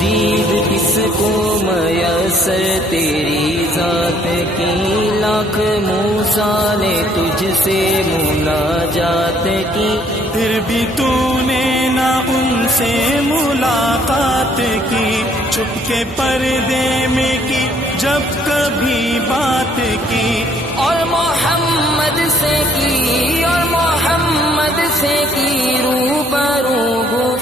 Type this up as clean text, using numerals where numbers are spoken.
دید کس کو میسر تیری ذات کی، لاکھ موسیٰ نے تجھ سے مناجات کی، پھر بھی تو نے نہ ان سے ملاقات کی، چھپ کے پردے میں کی جب کبھی بات کی، اور محمد سے کی، اور محمد سے کی روبرو